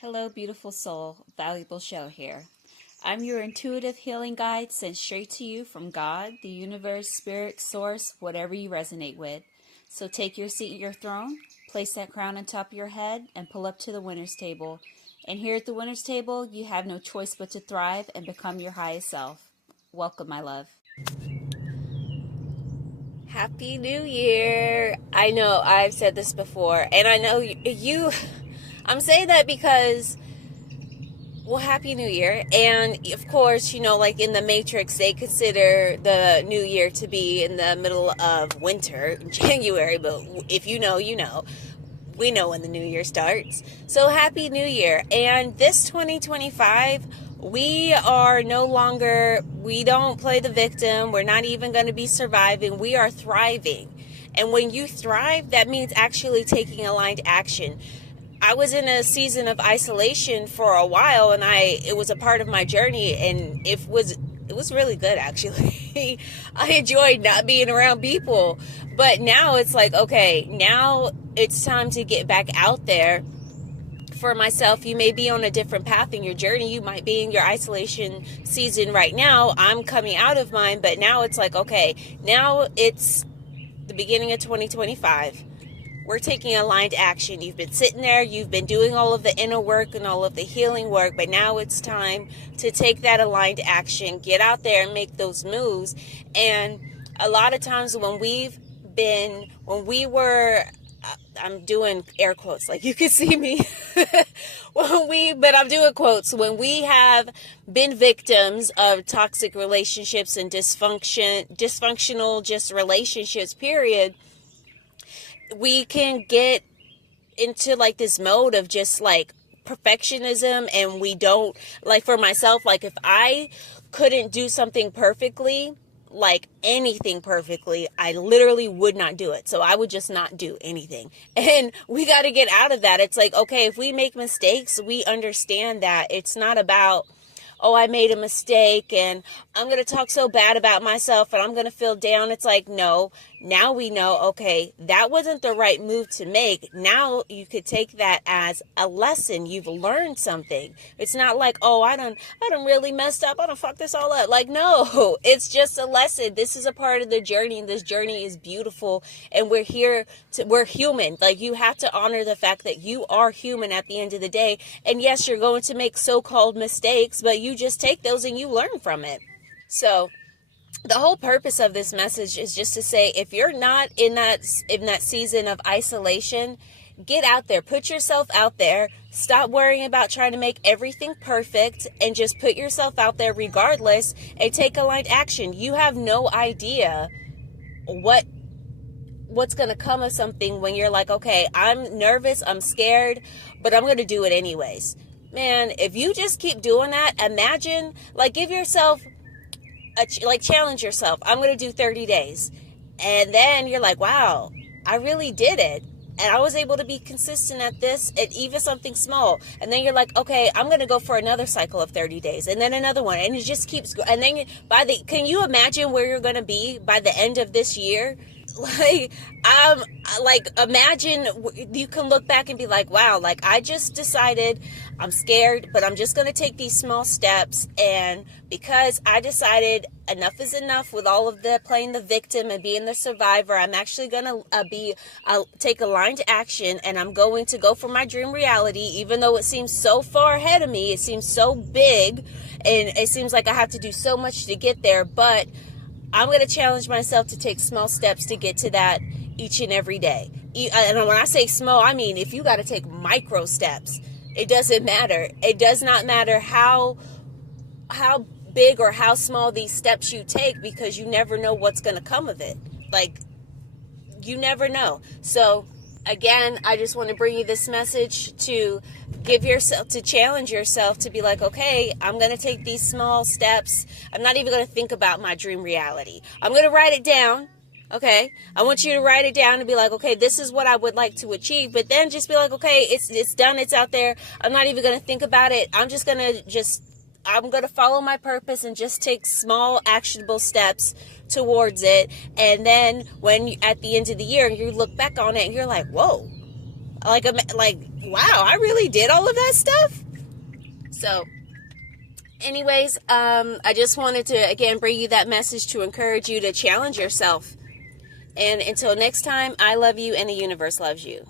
Hello, beautiful soul. Valuable show here. I'm your intuitive healing guide sent straight to you from God, the universe, spirit, source, whatever you resonate with. So take your seat at your throne, place that crown on top of your head, and pull up to the winner's table. And here at the winner's table, you have no choice but to thrive and become your highest self. Welcome, my love. Happy New Year. I know I've said this before, and I know I'm saying that because, well, Happy New Year. And of course, like in the Matrix, they consider the New Year to be in the middle of winter, January, but if you know, you know. We know when the new year starts. So Happy New Year. And this 2025, we don't play the victim. We're not even going to be surviving. We are thriving. And when you thrive, that means actually taking aligned action. I was in a season of isolation for a while, and it was a part of my journey, and it was really good, actually. I enjoyed not being around people. But now it's like, okay, now it's time to get back out there for myself. You may be on a different path in your journey. You might be in your isolation season right now. I'm coming out of mine, but now it's like, okay, now it's the beginning of 2025. We're taking aligned action. You've been sitting there, you've been doing all of the inner work and all of the healing work, but now it's time to take that aligned action, get out there and make those moves. And a lot of times I'm doing air quotes, like you can see me, but I'm doing quotes. When we have been victims of toxic relationships and dysfunctional just relationships, period, we can get into like this mode of just like perfectionism, and we don't, like, for myself, like if I couldn't do something perfectly, like anything perfectly, I literally would not do it. So I would just not do anything. And we got to get out of that. It's like, okay, if we make mistakes, we understand that it's not about, oh, I made a mistake and I'm going to talk so bad about myself and I'm going to feel down. It's like, no, now we know, okay, that wasn't the right move to make. Now you could take that as a lesson. You've learned something. It's not like, oh, I done really messed up. I done fucked this all up. Like, no, it's just a lesson. This is a part of the journey, and this journey is beautiful. And we're human. Like, you have to honor the fact that you are human at the end of the day. And yes, you're going to make so-called mistakes, but you just take those and you learn from it. So the whole purpose of this message is just to say, if you're not in that season of isolation, get out there, put yourself out there, stop worrying about trying to make everything perfect, and just put yourself out there regardless and take aligned action. You have no idea what's going to come of something when you're like, okay, I'm nervous, I'm scared, but I'm going to do it anyways. Man, if you just keep doing that, imagine, like, give yourself challenge yourself. I'm going to do 30 days. And then you're like, wow, I really did it. And I was able to be consistent at this, at even something small. And then you're like, okay, I'm going to go for another cycle of 30 days. And then another one. And it just keeps going. And then can you imagine where you're going to be by the end of this year? Imagine you can look back and be like, wow, like I just decided I'm scared, but I'm just going to take these small steps. And because I decided enough is enough with all of the playing the victim and being the survivor, I'm actually going to take aligned action, and I'm going to go for my dream reality, even though it seems so far ahead of me. It seems so big, and it seems like I have to do so much to get there, but I'm going to challenge myself to take small steps to get to that each and every day. And when I say small, I mean if you got to take micro steps. It doesn't matter. It does not matter how big or how small these steps you take, because you never know what's going to come of it. Like, you never know. So again, I just want to bring you this message to challenge yourself to be like, okay, I'm going to take these small steps. I'm not even going to think about my dream reality. I'm going to write it down. Okay. I want you to write it down and be like, okay, this is what I would like to achieve. But then just be like, okay, it's done. It's out there. I'm not even going to think about it. I'm going to follow my purpose and just take small actionable steps towards it. And then at the end of the year, you look back on it and you're like, whoa, Like, wow, I really did all of that stuff. So, anyways, I just wanted to, again, bring you that message to encourage you to challenge yourself. And until next time, I love you and the universe loves you.